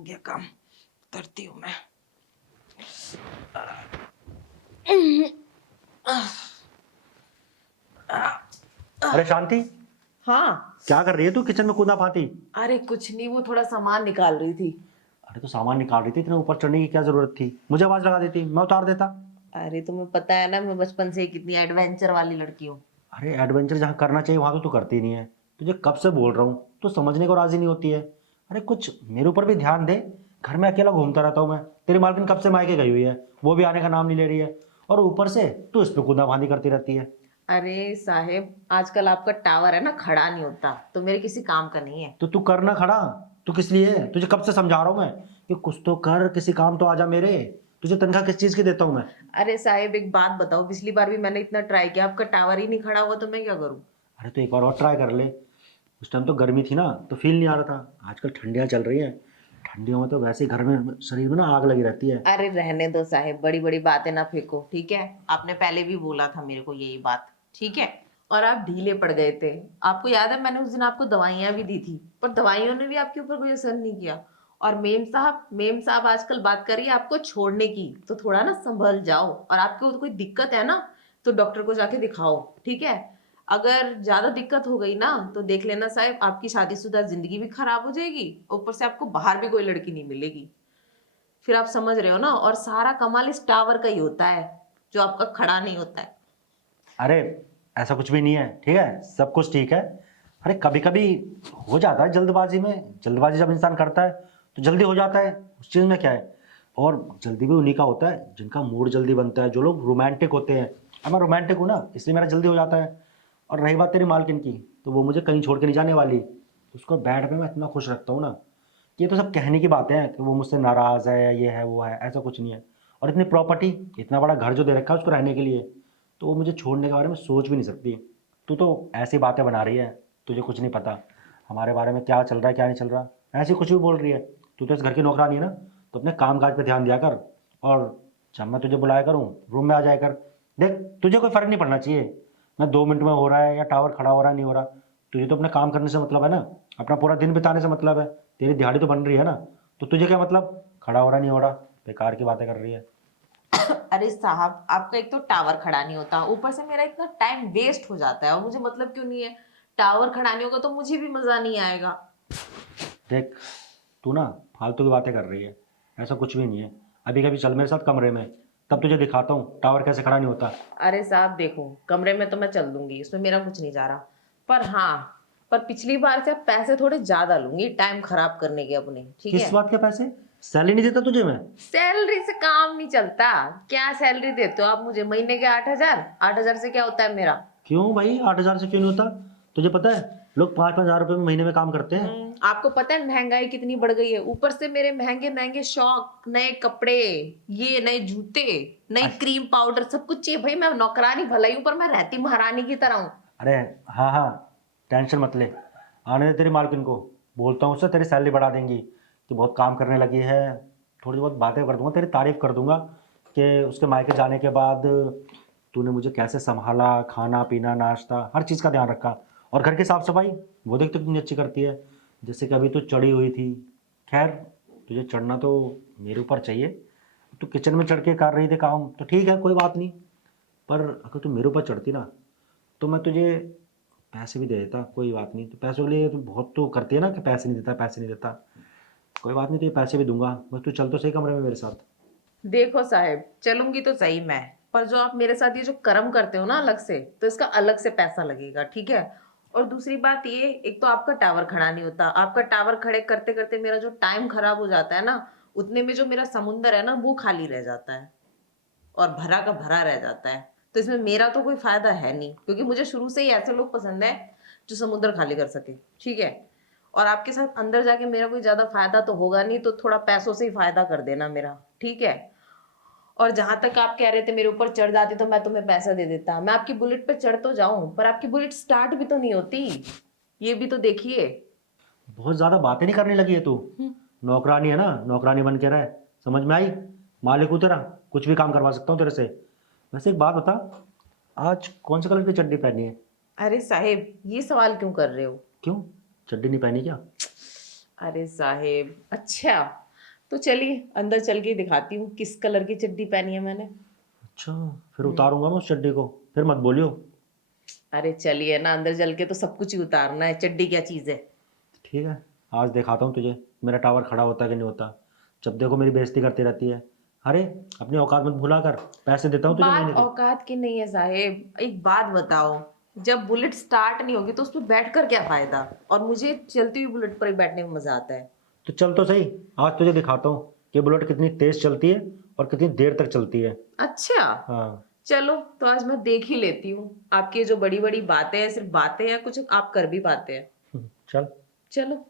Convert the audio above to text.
हो गया काम, करती हूँ मैं। अरे शांति, हाँ। क्या कर रही है तू किचन में कूदा फाती? अरे कुछ नहीं, वो थोड़ा सामान निकाल रही थी। अरे तो सामान निकाल रही थी, इतने ऊपर चढ़ने की क्या जरूरत थी? मुझे आवाज लगा देती, मैं उतार देता। अरे तुम्हें पता है ना, मैं बचपन से कितनी एडवेंचर वाली लड़की हूँ। अरे एडवेंचर जहाँ करना चाहिए वहां तो तू करती नहीं है। तुझे कब से बोल रहा हूँ, तू समझने को राजी नहीं होती है। अरे कुछ मेरे ऊपर भी ध्यान दे। घर में अकेला घूमता रहता हूँ मैं। तेरी मालकिन कब से मायके गई हुई है, वो भी आने का नाम नहीं ले रही है। और ऊपर से तू इस पे कूदा फांदी करती रहती है। अरे साहेब, आजकल आपका टावर है ना, खड़ा नहीं होता, तो मेरे किसी काम का नहीं है। तो तू करना खड़ा। तू किस लिए है? तुझे कब से समझा रहा हूँ मैं कि कुछ तो कर, किसी काम तो आ जा मेरे। तुझे तनख्वाह किस चीज की देता हूँ मैं? अरे साहेब, एक बात बताओ, पिछली बार भी मैंने इतना ट्राई किया, आपका टावर ही नहीं खड़ा हुआ, तो मैं क्या करूँ? अरे तो एक बार और ट्राई कर ले। उस टाइम तो गर्मी थी ना, तो फील नहीं आ रहा था। आजकल ठंडियाँ चल रही हैं। ठंडियों में तो वैसे ही घर में शरीर में ना आग लगी रहती है। अरे रहने दो साहेब, बड़ी बड़ी बातें ना फेंको, ठीक है? आपने पहले भी बोला था मेरे को यही बात, ठीक है? और आप ढीले पड़ गए थे। आपको याद है, मैंने उस दिन आपको दवाइयां भी दी थी, पर दवाइयों ने भी आपके ऊपर कोई असर नहीं किया। और मेम साहब आजकल बात कर रही है आपको छोड़ने की, तो थोड़ा ना संभल जाओ। और आपको कोई दिक्कत है ना, तो डॉक्टर को जाके दिखाओ, ठीक है? अगर ज्यादा दिक्कत हो गई ना, तो देख लेना साहब, आपकी शादीशुदा जिंदगी भी खराब हो जाएगी, ऊपर से आपको बाहर भी कोई लड़की नहीं मिलेगी। फिर आप समझ रहे हो ना? और सारा कमाल इस टावर का ही होता है, जो आपका खड़ा नहीं होता है। अरे ऐसा कुछ भी नहीं है, ठीक है, सब कुछ ठीक है। अरे कभी कभी हो जाता है जल्दबाजी में। जल्दबाजी जब इंसान करता है तो जल्दी हो जाता है, उस चीज़ में क्या है। और जल्दी भी उन्हीं का होता है जिनका मूड जल्दी बनता है, जो लोग रोमांटिक होते हैं। अब मैं रोमांटिक हूँ ना, इसलिए मेरा जल्दी हो जाता है। और रही बात तेरी मालकिन की, तो वो मुझे कहीं छोड़ के नहीं जाने वाली। उसको बेड पे मैं इतना खुश रखता हूँ ना। ये तो सब कहने की बातें हैं कि वो मुझसे नाराज़ है, ये है वो है, ऐसा कुछ नहीं है। और इतनी प्रॉपर्टी, इतना बड़ा घर जो दे रखा है उसको रहने के लिए, तो वो मुझे छोड़ने के बारे में सोच भी नहीं सकती। तू तो ऐसी बातें बना रही है, तुझे कुछ नहीं पता हमारे बारे में क्या चल रहा है क्या नहीं चल रहा। ऐसी कुछ भी बोल रही है। तू तो इस घर की नौकरानी है ना, तो अपने काम काज पे ध्यान दिया कर। और जब मैं तुझे बुलाया करूँ रूम में आ जाया कर। देख, तुझे कोई फ़र्क नहीं पड़ना चाहिए मैं 2 मिनट में हो रहा है या टावर खड़ा हो रहा है नहीं हो रहा। तुझे तो अपने काम करने से मतलब है ना, अपना पूरा दिन बिताने से मतलब है। तेरी दिहाड़ी तो बन रही है ना, तो तुझे क्या मतलब खड़ा हो रहा नहीं हो रहा? बेकार की बातें कर रही है। अरे साहब, आपका एक तो टावर खड़ा नहीं होता, ऊपर से मेरा इतना टाइम वेस्ट हो जाता है, और मुझे मतलब क्यों नहीं है? टावर खड़ा नहीं होगा तो मुझे भी मजा नहीं आएगा। देख, तू ना फालतू की बातें कर रही है। ऐसा कुछ भी नहीं है। अभी कभी चल मेरे साथ कमरे में, तब तुझे दिखाता हूँ टावर कैसे खड़ा नहीं होता। अरे साहब देखो, कमरे में तो मैं चल दूंगी, इसमें मेरा कुछ नहीं जा रहा। पर हाँ, पर पिछली बार से अब पैसे थोड़े ज्यादा लूंगी टाइम खराब करने के अपने, ठीक है? किस बात के पैसे? सैलरी नहीं देता तुझे मैं? सैलरी से काम नहीं चलता। क्या सैलरी देते हो आप मुझे? महीने के 8,000? 8,000 से क्या होता है मेरा? क्यों भाई, 8 हजार से क्यों नहीं होता? तुझे पता है लोग 5-5 हजार रुपये में महीने में काम करते हैं। आपको पता है महंगाई कितनी बढ़ गई है? ऊपर से मेरे महंगे महंगे शौक, नए कपड़े, ये नए जूते, नई अस- क्रीम पाउडर, सब कुछ चाहिए भाई। मैं नौकरानी भला ही हूं, पर मैं रहती महारानी की तरह हूँ। अरे हाँ हाँ, टेंशन मत ले। आने दे तेरी मालकिन को, बोलता हूँ उससे तेरी सैलरी बढ़ा देंगी कि बहुत काम करने लगी है। थोड़ी बहुत बातें कर दूंगा, तेरी तारीफ कर दूंगा कि उसके मायके जाने के बाद तूने मुझे कैसे संभाला, खाना पीना नाश्ता हर चीज़ का ध्यान रखा। और घर की साफ सफाई वो देख तो कितनी अच्छी करती है। जैसे कि अभी तू चढ़ी हुई थी। खैर, तुझे चढ़ना तो मेरे ऊपर चाहिए। तू किचन में चढ़ के कर रही थी काम, तो ठीक है कोई बात नहीं। पर अगर तू मेरे ऊपर चढ़ती ना, तो मैं तुझे पैसे भी दे देता, कोई बात नहीं। तो पैसों के लिए तू बहुत तो करती है ना कि पैसे नहीं देता पैसे नहीं देता। कोई बात नहीं, तुझे पैसे भी दूंगा, बस तू चल तो सही कमरे में मेरे साथ। देखो साहेब, चलूंगी तो सही मैं, पर जो आप मेरे साथ ये जो कर्म करते हो ना अलग से, तो इसका अलग से पैसा लगेगा, ठीक है? और दूसरी बात ये, एक तो आपका टावर खड़ा नहीं होता, आपका टावर खड़े करते करते मेरा जो टाइम खराब हो जाता है ना, उतने में जो मेरा समुंदर है ना, वो खाली रह जाता है, और भरा का भरा रह जाता है। तो इसमें मेरा तो कोई फायदा है नहीं, क्योंकि मुझे शुरू से ही ऐसे लोग पसंद है जो समुद्र खाली कर सके, ठीक है? और आपके साथ अंदर जाके मेरा कोई ज्यादा फायदा तो होगा नहीं, तो थोड़ा पैसों से ही फायदा कर देना मेरा, ठीक है? और जहां तक आप कह रहे थे मेरे ऊपर चढ़ जाती तो मैं तुम्हें पैसा दे देता, मैं आपकी बुलेट पे चढ़ तो जाऊं, पर आपकी बुलेट स्टार्ट भी तो नहीं होती, ये भी तो देखिए। बहुत ज़्यादा बातें नहीं करने लगी है तू। नौकरानी है ना, नौकरानी बन के रहे। समझ में आई? मालिक हूँ तेरा, कुछ भी काम करवा सकता हूँ तेरे से। वैसे एक बात बता, आज कौन से कलर की चड्डी पहनी है? अरे साहेब, ये सवाल क्यों कर रहे हो? क्यों, चड्डी नहीं पहनी क्या? अरे साहेब, अच्छा, तो चलिए अंदर चल के दिखाती हूँ किस कलर की चड्डी पहनी है मैंने। अच्छा, फिर उतारूंगा मैं उस चड्डी को, फिर मत बोलियो। अरे चलिए ना, अंदर चल के तो सब कुछ ही उतारना है, चड्डी क्या चीज है। ठीक है, आज दिखाता हूँ तुझे मेरा टावर खड़ा होता है कि नहीं होता। जब देखो मेरी बेइज्जती करती रहती है। अरे अपनी औकात मत भूला कर, पैसे देता हूँ तुझे बात महीने के। औकात की नहीं है साहेब, एक बात बताओ, जब बुलेट स्टार्ट नहीं होगी तो उस पर बैठकर क्या फायदा, और मुझे चलती हुई बुलेट पर ही बैठने में मजा आता है। तो चल तो सही, आज तुझे दिखाता हूँ कि बुलेट कितनी तेज चलती है और कितनी देर तक चलती है। अच्छा, हाँ। चलो तो आज मैं देख ही लेती हूँ आपकी जो बड़ी बड़ी बातें हैं सिर्फ बातें हैं, कुछ आप कर भी पाते हैं। चल। चलो।